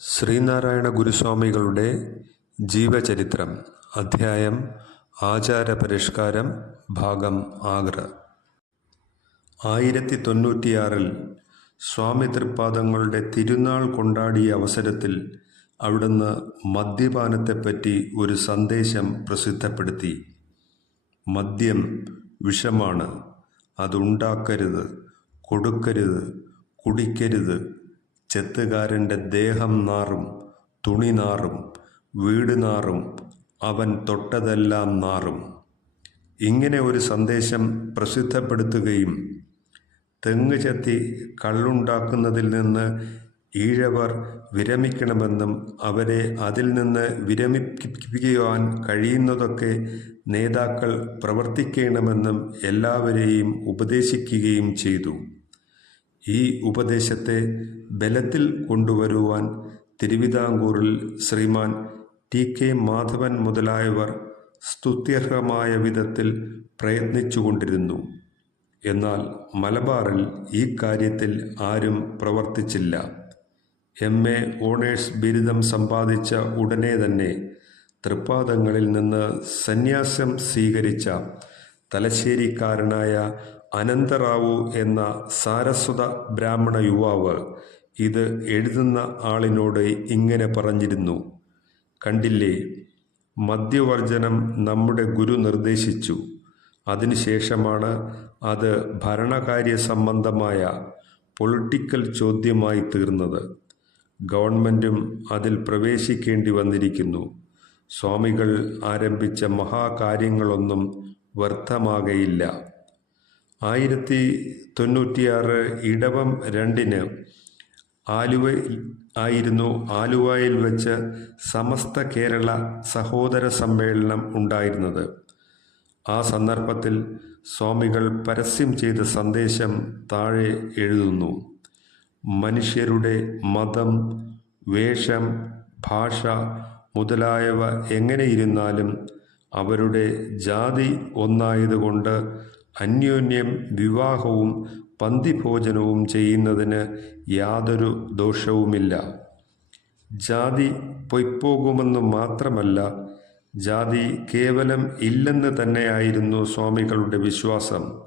ശ്രീനാരായണ ഗുരുസ്വാമികളുടെ ജീവചരിത്രം അധ്യായം ആചാരപരിഷ്കാരം ഭാഗം ആഗ്ര. ആയിരത്തി തൊണ്ണൂറ്റിയാറിൽ സ്വാമി തൃപ്പാദങ്ങളുടെ തിരുനാൾ കൊണ്ടാടിയ അവസരത്തിൽ അവിടുന്ന് മദ്യപാനത്തെപ്പറ്റി ഒരു സന്ദേശം പ്രസിദ്ധപ്പെടുത്തി. മദ്യം വിഷമാണ്. അതുണ്ടാക്കരുത് കൊടുക്കരുത് കുടിക്കരുത് ചെത്തുകാരന്റെ ദേഹം നാറും തുണി നാറും വീട് നാറും അവൻ തൊട്ടതെല്ലാം നാറും. ഇങ്ങനെ ഒരു സന്ദേശം പ്രസിദ്ധപ്പെടുത്തുകയും തെങ്ങ് ചെത്തി കള്ളുണ്ടാക്കുന്നതിൽ നിന്ന് ഈഴവർ വിരമിക്കണമെന്നും അവരെ അതിൽ നിന്ന് വിരമിപ്പിക്കുവാൻ കഴിയുന്നതൊക്കെ നേതാക്കൾ പ്രവർത്തിക്കണമെന്നും എല്ലാവരെയും ഉപദേശിക്കുകയും ചെയ്തു. ഈ ഉപദേശത്തെ ബലത്തിൽ കൊണ്ടുവരുവാൻ തിരുവിതാംകൂറിൽ ശ്രീമാൻ ടി കെ മാധവൻ മുതലായവർ സ്തുത്യർഹമായ വിധത്തിൽ പ്രയത്നിച്ചുകൊണ്ടിരുന്നു. എന്നാൽ മലബാറിൽ ഈ കാര്യത്തിൽ ആരും പ്രവർത്തിച്ചില്ല. എം. എ. ഓണേഴ്സ് ബിരുദം സമ്പാദിച്ച ഉടനെ തന്നെ തൃപ്പാദങ്ങളിൽ നിന്ന് സന്യാസം സ്വീകരിച്ച തലശ്ശേരിക്കാരനായ അനന്തറാവു എന്ന സാരസ്വത ബ്രാഹ്മണ യുവാവ് ഇത് എഴുതുന്ന ആളിനോട് ഇങ്ങനെ പറഞ്ഞിരുന്നു. കണ്ടില്ലേ? മദ്യവർജനം നമ്മുടെ ഗുരു നിർദ്ദേശിച്ചു. അതിനുശേഷമാണ് അത് ഭരണകാര്യ സംബന്ധമായ പൊളിറ്റിക്കൽ ചോദ്യമായി തീർന്നത്. ഗവൺമെന്റും അതിൽ പ്രവേശിക്കേണ്ടി വന്നിരിക്കുന്നു. സ്വാമികൾ ആരംഭിച്ച മഹാകാര്യങ്ങളൊന്നും വ്യർത്ഥമാകയില്ല. ആയിരത്തി തൊണ്ണൂറ്റിയാറ് ഇടവം രണ്ടിന് ആലുവയിൽ ആയിരുന്നു ആലുവയിൽ വെച്ച് സമസ്ത കേരള സഹോദര സമ്മേളനം ഉണ്ടായിരുന്നത്. ആ സന്ദർഭത്തിൽ സ്വാമികൾ പരസ്യം ചെയ്ത സന്ദേശം താഴെ എഴുതുന്നു. മനുഷ്യരുടെ മതം വേഷം ഭാഷ മുതലായവ എങ്ങനെയിരുന്നാലും അവരുടെ ജാതി ഒന്നായതുകൊണ്ട് അന്യോന്യം വിവാഹവും പന്തിഭോജനവും ചെയ്യുന്നതിന് യാതൊരു ദോഷവുമില്ല. ജാതി പൊയ്പോകുമെന്ന് മാത്രമല്ല ജാതി കേവലം ഇല്ലെന്ന് തന്നെയായിരുന്നു സ്വാമികളുടെ വിശ്വാസം.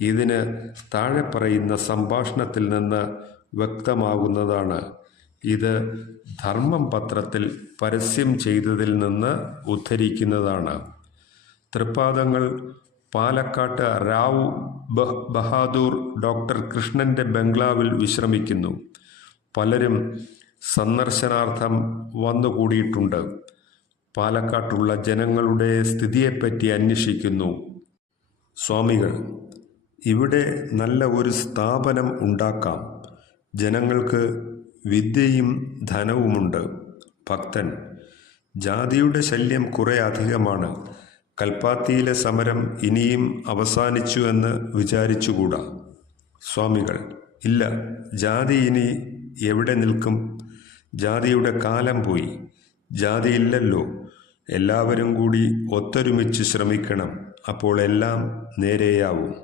ഇതിന് താഴെ പറയുന്ന സംഭാഷണത്തിൽ നിന്ന് വ്യക്തമാകുന്നതാണ്. ഇത് ധർമ്മം പത്രത്തിൽ പരസ്യം ചെയ്തതിൽ നിന്ന് ഉദ്ധരിക്കുന്നതാണ്. തൃപ്പാദങ്ങൾ പാലക്കാട്ട് റാവു ബഹ് ബഹാദൂർ ഡോക്ടർ കൃഷ്ണന്റെ ബംഗ്ലാവിൽ വിശ്രമിക്കുന്നു. പലരും സന്ദർശനാർത്ഥം വന്നുകൂടിയിട്ടുണ്ട്. പാലക്കാട്ടുള്ള ജനങ്ങളുടെ സ്ഥിതിയെപ്പറ്റി അന്വേഷിക്കുന്നു. സ്വാമികൾ ഇവിടെ നല്ല ഒരു സ്ഥാപനം ഉണ്ടാക്കാം. ജനങ്ങൾക്ക് വിദ്യയും ധനവുമുണ്ട്. ഭക്തൻ ജാതിയുടെ ശല്യം കുറേ അധികമാണ്. കൽപ്പാത്തിയിലെ സമരം ഇനിയും അവസാനിച്ചു എന്ന് വിചാരിച്ചുകൂടാ? സ്വാമികൾ ഇല്ല ജാതി ഇനി എവിടെ നിൽക്കും? ജാതിയുടെ കാലം പോയി. ജാതിയില്ലല്ലോ. എല്ലാവരും കൂടി ഒത്തൊരുമിച്ച് ശ്രമിക്കണം. അപ്പോൾ എല്ലാം നേരെയാവും.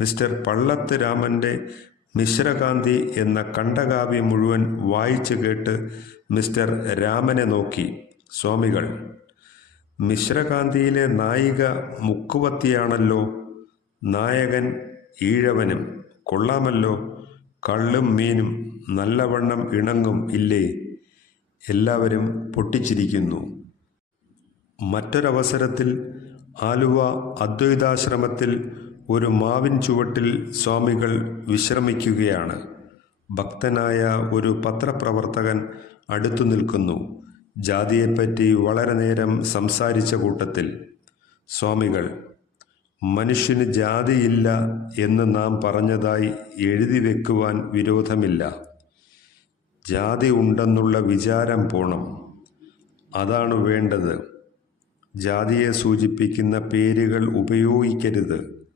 മിസ്റ്റർ പള്ളത്ത് രാമന്റെ മിശ്രകാന്തി എന്ന കണ്ടകാവ്യം മുഴുവൻ വായിച്ചു കേട്ട് മിസ്റ്റർ രാമനെ നോക്കി. സ്വാമികൾ മിശ്രകാന്തിയിലെ നായിക മുക്കുവത്തിയാണല്ലോ. നായകൻ ഈഴവനും. കൊള്ളാമല്ലോ. കള്ളും മീനും നല്ലവണ്ണം ഇണങ്ങും ഇല്ലേ? എല്ലാവരും പൊട്ടിച്ചിരിക്കുന്നു. മറ്റൊരവസരത്തിൽ ആലുവ അദ്വൈതാശ്രമത്തിൽ ഒരു മാവിൻ ചുവട്ടിൽ സ്വാമികൾ വിശ്രമിക്കുകയാണ്. ഭക്തനായ ഒരു പത്രപ്രവർത്തകൻ അടുത്തു നിൽക്കുന്നു ജാതിയെപ്പറ്റി വളരെ നേരം സംസാരിച്ച കൂട്ടത്തിൽ സ്വാമികൾ മനുഷ്യന് ജാതിയില്ല എന്ന് നാം പറഞ്ഞതായി എഴുതി വെക്കുവാൻ വിരോധമില്ല. ജാതി ഉണ്ടെന്നുള്ള വിചാരം പോണം. അതാണ് വേണ്ടത്. ജാതിയെ സൂചിപ്പിക്കുന്ന പേരുകൾ ഉപയോഗിക്കരുത്.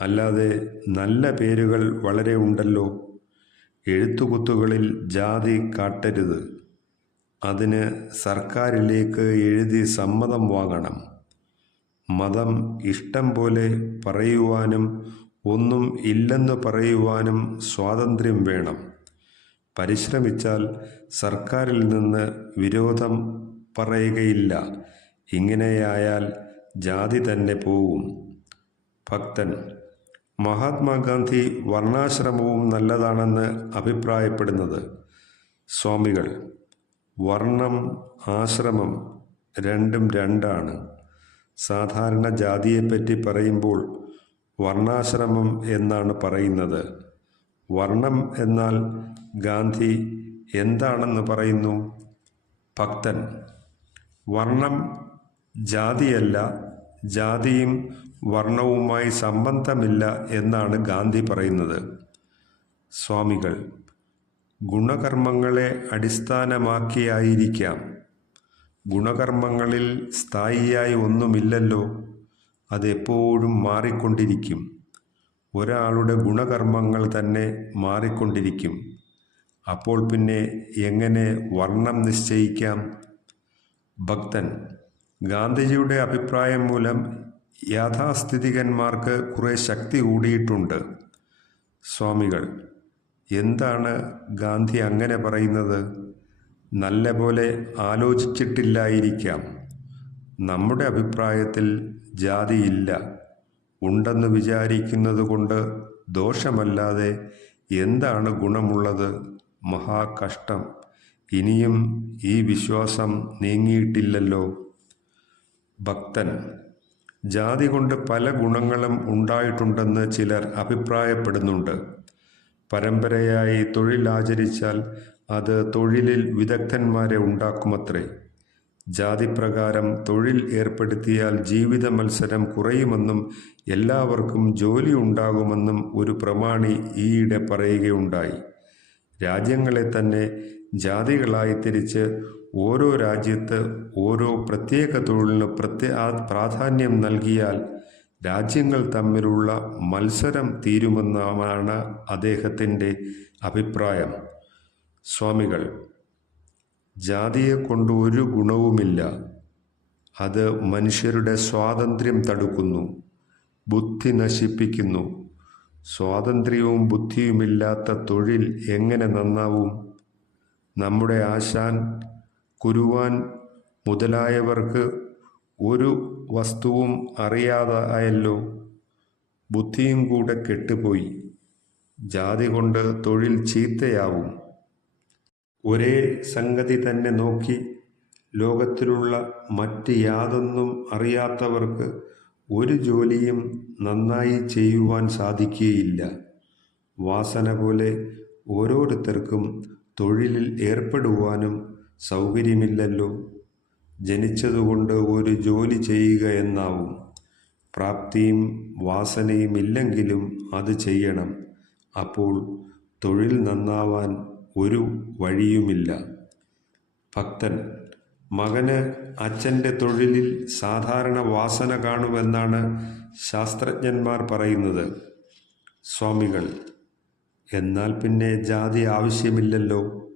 അല്ലാതെ നല്ല പേരുകൾ വളരെ ഉണ്ടല്ലോ. എഴുത്തുകുത്തുകളിൽ ജാതി കാട്ടരുത്. അതിന് സർക്കാരിലേക്ക് എഴുതി സമ്മതം വാങ്ങണം. മതം ഇഷ്ടം പോലെ പറയുവാനും ഒന്നും ഇല്ലെന്ന് പറയുവാനും സ്വാതന്ത്ര്യം വേണം. പരിശ്രമിച്ചാൽ സർക്കാരിൽ നിന്ന് വിരോധം പറയുകയില്ല. ഇങ്ങനെയായാൽ ജാതി തന്നെ പോവും. ഭക്തൻ മഹാത്മാഗാന്ധി വർണാശ്രമവും നല്ലതാണെന്ന് അഭിപ്രായപ്പെടുന്നത്. സ്വാമികൾ വർണം ആശ്രമം രണ്ടും രണ്ടാണ്. സാധാരണ ജാതിയെപ്പറ്റി പറയുമ്പോൾ വർണാശ്രമം എന്നാണ് പറയുന്നത്. വർണം എന്നാൽ ഗാന്ധി എന്താണെന്ന് പറയുന്നു? ഭക്തൻ. വർണം ജാതിയല്ല ജാതിയും വർണവുമായി സംബന്ധമില്ല എന്നാണ് ഗാന്ധി പറയുന്നത്. സ്വാമികൾ. ഗുണകർമ്മങ്ങളെ അടിസ്ഥാനമാക്കിയായിരിക്കാം. ഗുണകർമ്മങ്ങളിൽ സ്ഥായിയായി ഒന്നുമില്ലല്ലോ അതെപ്പോഴും മാറിക്കൊണ്ടിരിക്കും. ഒരാളുടെ ഗുണകർമ്മങ്ങൾ തന്നെ മാറിക്കൊണ്ടിരിക്കും. അപ്പോൾ പിന്നെ എങ്ങനെ വർണം നിശ്ചയിക്കാം? ഭക്തൻ ഗാന്ധിജിയുടെ അഭിപ്രായം മൂലം യാഥാസ്ഥിതികന്മാർക്ക് കുറേ ശക്തി കൂടിയിട്ടുണ്ട്. സ്വാമികൾ എന്താണ് ഗാന്ധി അങ്ങനെ പറയുന്നത്? നല്ല പോലെ ആലോചിച്ചിട്ടില്ലായിരിക്കാം. നമ്മുടെ അഭിപ്രായത്തിൽ ജാതിയില്ല ഉണ്ടെന്ന് വിചാരിക്കുന്നത് കൊണ്ട് ദോഷമല്ലാതെ എന്താണ് ഗുണമുള്ളത്? മഹാകഷ്ടം. ഇനിയും ഈ വിശ്വാസം നീങ്ങിയിട്ടില്ലല്ലോ. ഭക്തൻ. ജാതി കൊണ്ട് പല ഗുണങ്ങളും ഉണ്ടായിട്ടുണ്ടെന്ന് ചിലർ അഭിപ്രായപ്പെടുന്നുണ്ട്. പരമ്പരയായി തൊഴിലാചരിച്ചാൽ അത് തൊഴിലിൽ വിദഗ്ധന്മാരെ ഉണ്ടാക്കുമത്രേ. ജാതിപ്രകാരം തൊഴിൽ ഏർപ്പെടുത്തിയാൽ ജീവിത മത്സരം കുറയുമെന്നും എല്ലാവർക്കും ജോലി ഉണ്ടാകുമെന്നും ഒരു പ്രമാണി ഈയിടെ പറയുകയുണ്ടായി. രാജ്യങ്ങളെ തന്നെ ജാതികളായി തിരിച്ച് ഓരോ രാജ്യത്ത് ഓരോ പ്രത്യേക തൊഴിലിന് പ്രത്യേക പ്രാധാന്യം നൽകിയാൽ രാജ്യങ്ങൾ തമ്മിലുള്ള മത്സരം തീരുമെന്നാണ് അദ്ദേഹത്തിന്റെ അഭിപ്രായം. സ്വാമികൾ ജാതിയെ കൊണ്ട് ഒരു ഗുണവുമില്ല. അത് മനുഷ്യരുടെ സ്വാതന്ത്ര്യം തടുക്കുന്നു ബുദ്ധി നശിപ്പിക്കുന്നു. സ്വാതന്ത്ര്യവും ബുദ്ധിയുമില്ലാത്ത തൊഴിൽ എങ്ങനെ നന്നാവും? നമ്മുടെ ആശാൻ കുരുവാൻ മുതലായവർക്ക് ഒരു വസ്തുവും അറിയാതെ ആയല്ലോ. ബുദ്ധിയും കൂടെ കെട്ടുപോയി. ജാതി കൊണ്ട് തൊഴിൽ ചീത്തയാവും. ഒരേ സംഗതി തന്നെ നോക്കി ലോകത്തിലുള്ള മറ്റ് യാതൊന്നും അറിയാത്തവർക്ക് ഒരു ജോലിയും നന്നായി ചെയ്യുവാൻ സാധിക്കുകയില്ല. വാസന പോലെ ഓരോരുത്തർക്കും തൊഴിലിൽ ഏർപ്പെടുവാനും സൗകര്യമില്ലല്ലോ. ജനിച്ചതുകൊണ്ട് ഒരു ജോലി ചെയ്യുക എന്നാവും. പ്രാപ്തിയും വാസനയും ഇല്ലെങ്കിലും അത് ചെയ്യണം. അപ്പോൾ തൊഴിൽ നന്നാവാൻ ഒരു വഴിയുമില്ല. ഭക്തൻ മകന് അച്ഛന്റെ തൊഴിലിൽ സാധാരണ വാസന കാണുമെന്നാണ് ശാസ്ത്രജ്ഞന്മാർ പറയുന്നത്. സ്വാമികൾ എന്നാൽ പിന്നെ ജാതി ആവശ്യമില്ലല്ലോ.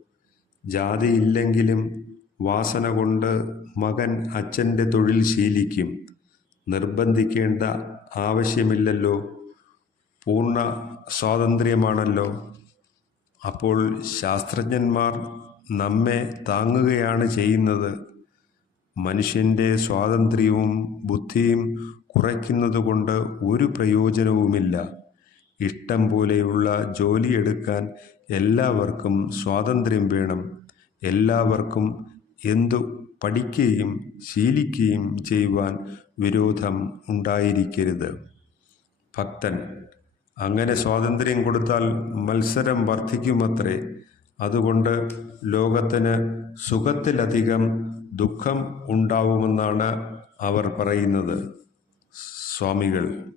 ജാതി ഇല്ലെങ്കിലും വാസന കൊണ്ട് മകൻ അച്ഛന്റെ തൊഴിൽ ശീലിക്കും. നിർബന്ധിക്കേണ്ട ആവശ്യമില്ലല്ലോ. പൂർണ സ്വാതന്ത്ര്യമാണല്ലോ. അപ്പോൾ ശാസ്ത്രജ്ഞന്മാർ നമ്മെ താങ്ങുകയാണ് ചെയ്യുന്നത്. മനുഷ്യന്റെ സ്വാതന്ത്ര്യവും ബുദ്ധിയും കുറയ്ക്കുന്നതുകൊണ്ട് ഒരു പ്രയോജനവുമില്ല. ഇഷ്ടം പോലെയുള്ള ജോലിയെടുക്കാൻ എല്ലാവർക്കും സ്വാതന്ത്ര്യം വേണം. എല്ലാവർക്കും എന്തു പഠിക്കുകയും ശീലിക്കുകയും ചെയ്യുവാൻ വിരോധം ഉണ്ടായിരിക്കരുത്. ഭക്തൻ അങ്ങനെ സ്വാതന്ത്ര്യം കൊടുത്താൽ മത്സരം വർദ്ധിക്കുമത്രേ. അതുകൊണ്ട് ലോകത്തിന് സുഖത്തിലധികം ദുഃഖം ഉണ്ടാവുമെന്നാണ് അവർ പറയുന്നത്. സ്വാമികൾ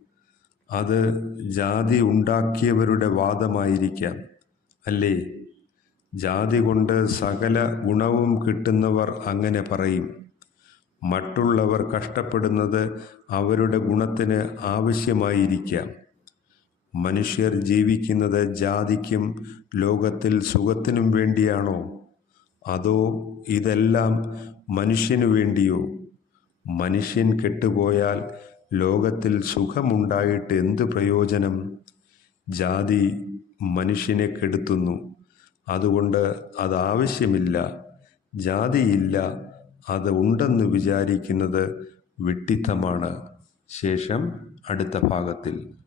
അത് ജാതി ഉണ്ടാക്കിയവരുടെ വാദമായിരിക്കാം അല്ലേ? ജാതി കൊണ്ട് സകല ഗുണവും കിട്ടുന്നവർ അങ്ങനെ പറയും. മറ്റുള്ളവർ കഷ്ടപ്പെടുന്നത് അവരുടെ ഗുണത്തിന് ആവശ്യമായിരിക്കാം. മനുഷ്യർ ജീവിക്കുന്നത് ജാതിക്കും ലോകത്തിൽ സുഖത്തിനും വേണ്ടിയാണോ? അതോ ഇതെല്ലാം മനുഷ്യനു വേണ്ടിയോ? മനുഷ്യൻ കെട്ടുപോയാൽ ലോകത്തിൽ സുഖമുണ്ടായിട്ട് എന്ത് പ്രയോജനം? ജാതി മനുഷ്യനെ കെടുത്തുന്നു. അതുകൊണ്ട് അത് ആവശ്യമില്ല ജാതിയില്ല. അത് ഉണ്ടെന്ന് വിചാരിക്കുന്നത് വിട്ടിത്തമാണ്. ശേഷം അടുത്ത ഭാഗത്തിൽ.